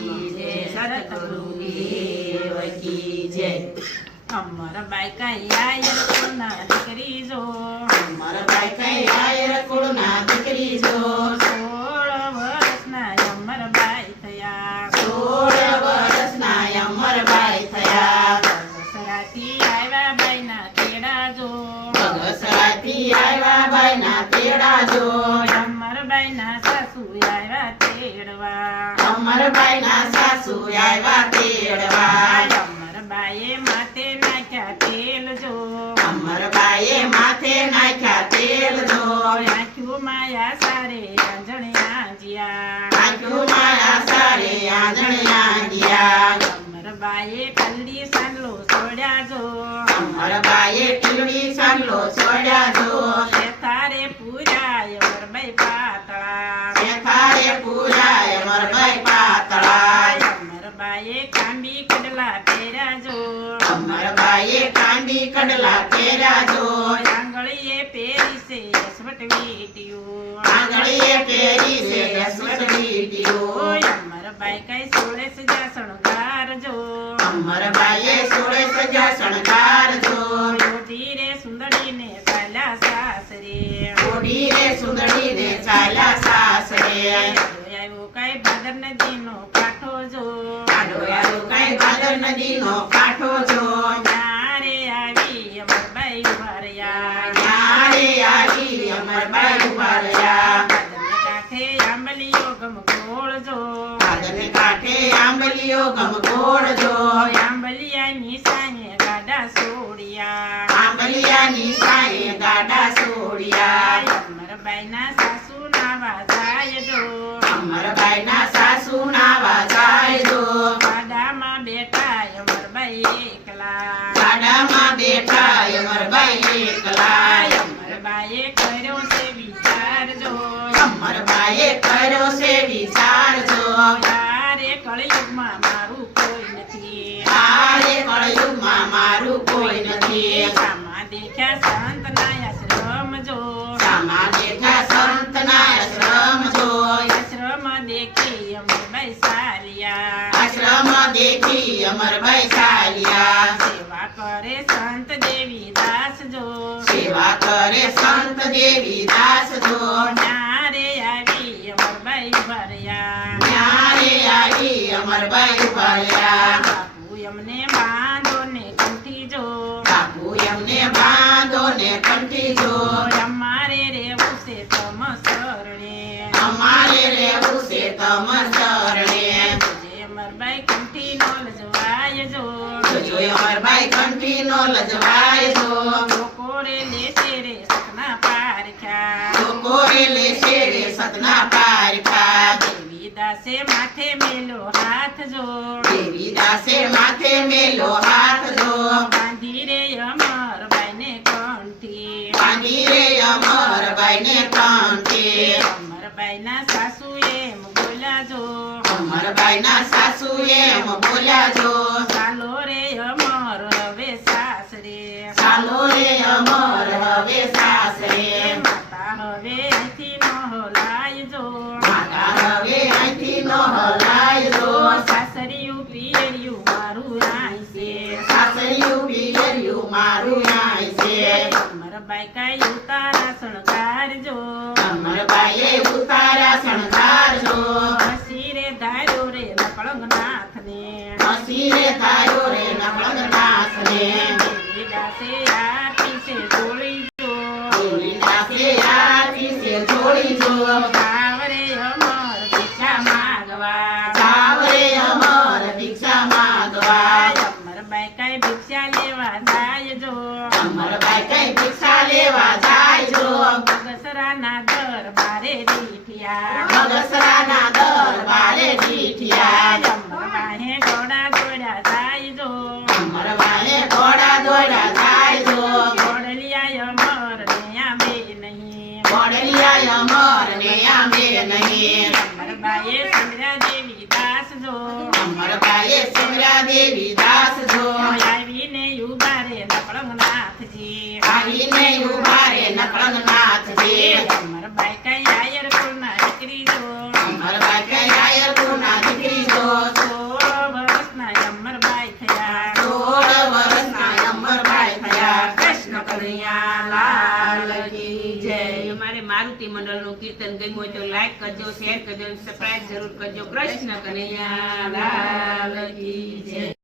की जय, सतगुरु देव की जय। अमर बाई कहिया कुळना दीकरी जो, अमर बाई कहिया कुळना दीकरी जो, 16 વર્ષના અમર બાઈ થયા, 16 વર્ષના અમર બાઈ થયા। બગસરાથી આવ્યા બાઈના તેડા જો, બગસરાથી આવ્યા બાઈના તેડા જો, અમર બાઈના સાસુ આવ્યા તેડવા, અમર બાઈના સાસુ આવ્યા તેડવા। અમર બાઈએ માથે નાખ્યા તેલ જો, અમર બાઈએ માથે નાખ્યા તેલ જો, આંખ્યું માયા સારે આંજણ્યા જ્યા, આંખ્યું માયા સારે આંજણ્યા ગયા। અમર બાઈએ કલડી સાંડલો છોડ્યા જો, અમર બાઈએ ટીલડી સાંડલો છોડ્યા જો, તારે પૂરાય અમર બાઈ પાતળા, શેખારે પૂરાય અમર બાઈ પાતળા। અમર બાઈએ કાંબી કડલા પહેર્યા જો, અમર બાઈએ કાંડી કડલા પહેર્યા જો, આંગળીએ પહેરી છે અસવટ વીટીઓ, આંગળીએ પહેરી છે અસવટ વીટીઓ। અમર બાઈ કઈ 16 સજા શણગાર જો, અમર બાઈએ 16 સજા શણગાર જો, ધીરે સુંદરીને ચાલ્યા સાસરે, ઓઢી રે સુંદરીને ચાલ્યા સાસરે। આવ્યો કઈ ભાદર નદીનો કાંઠો જો, આડોયારો કઈ ભાદર નદીનો કાંઠો જો, ત્યારે આવી અમર બાઈ ઉભા રહ્યા, ત્યારે આવી અમર બાઈ ઉભા રહ્યા। ભાદરને કાંઠે આંબલીઓ ગમગોળ જો, ભાદરને કાંઠે આંબલીઓ ગમગોળ જો, આંબલિયાની સાંયે ગાડા સોડિયા, આંબલિયાની સાંયે ગાડા સોડિયા। અમર બાઈના સાસુ નાવા જાય જો, અમર બાઈના સાસુ નાવા જાય જો, ગાડામાં બેઠા અમર બાઈ એકલા, ગાડામાં બેઠા અમર બાઈ એકલા। અમર બાઈએ કર્યો છે વિચાર જો, અમર બાઈએ કર્યો છે વિચાર જો, તારે કળિયુગમાં મારું કોઈ નથી, તારે કળયુગમાં મારું કોઈ નથી। સામા દેખ્યા સંતના આશ્રમ જો, સામા બેઠા સંતના આશ્રમ જો, આશ્રમ દેખી અમર બાઈ સાલિયા, આશ્રમ દેખી અમર બાઈ ચાલ્યા। સેવા કરે સંત દેવી દાસ જો, સેવા કરે સંત દેવી દાસ જો, ન્યારે આવી અમર બાઈ ઉભા રહ્યા, ન્યારે આવી અમર બાઈ ઉભા રહ્યા। બાપુ અમને બાંધો ને કંઠી જો, બાપુ એમને બાંધો ને કંઠી જો, અમારે રેવું છે તમ શરણે, અમારે રહેવું છે તમ શરણે। જે અમર બાઈ કંઠી નો લજવાય જો, જોજો અમર બાઈ કંઠી નો લજવાય જો, લોકોરે લેશે રે સતના પારખ્યા, લોકો રે લેશે રે સતના પારખા। દેવી દાસે માથે મેલો હાથ જો, દેવી દાસે માથે મેલો હાથ જો, બાંધી રે અમર બાઈને કંઠી, બાંધી રે અમર બાઈને કંઠી। અમર બાઈના સાસુ એમ બોલ્યા જો, અમર બાઈના સાસુ એમ બોલ્યા જો, ચાલો રે અમર હવે સાસરે, ચાલો રે અમર હવે સાસરે। માતા હવે અહીંથી ન હલાય જો, માતા હવે અહીંથી ન હલાય જો, સાસરિયું પિયરિયું મારું રાય છે, સાસરિયું પિયરિયું મારું ન્યાય છે। અમર બાઈ કઈ ઉતારા શણગાર જો, અમર બાઈએ ઉતારા શણગાર જો, હસી રે ધાર્યો રે નકળંગ નાથને, હસી રે ધાર્યો રે નકળંગ નાથને, દેવી દાસે આપી છે જોડી જો, દેવી દાસે આપી છે જોડી જો, જાવ રે અમર ભિક્ષા માગવા, જાવ રે અમર ભિક્ષા માગવા। અમર બાઈ કઈ ભિક્ષા લેવા જાય જો, અમર બાઈ કઈ ભિક્ષા લેવા જાય જો, બગસરાના દરબારે દીઠિયા, બગસરાના દરબારે દીઠિયા। અમર બાહે ઘોડા દોડ્યા જાય જો, અમર બાએ ઘોડા દોડ્યા જાય જો, ઘોડલિયા અમર ને આંબે નહીં, ઘોડલિયા અમર ને આંબે નહીં। અમર બાએ સિમરા દેવી દાસ જો, અમર બાએ સિમરા દેવી દાસ જો, આવીને ઉભા રે નકળંગ નાથજી, આવીને ઉભા રે નકળંગ નાથજી। અમર બાઈ કઈ આયર કુળના દીકરી જો, અમર બાઈ કઈ આયર કુળના દીકરી જો, લાલ કી જય. અમારે મારુતિ મંડળનું કીર્તન ગમ્યું હોય તો લાઈક કરજો, શેર કરજો, સબસ્ક્રાઇબ જરૂર કરજો. કૃષ્ણ કનૈયા લાલ કી જય.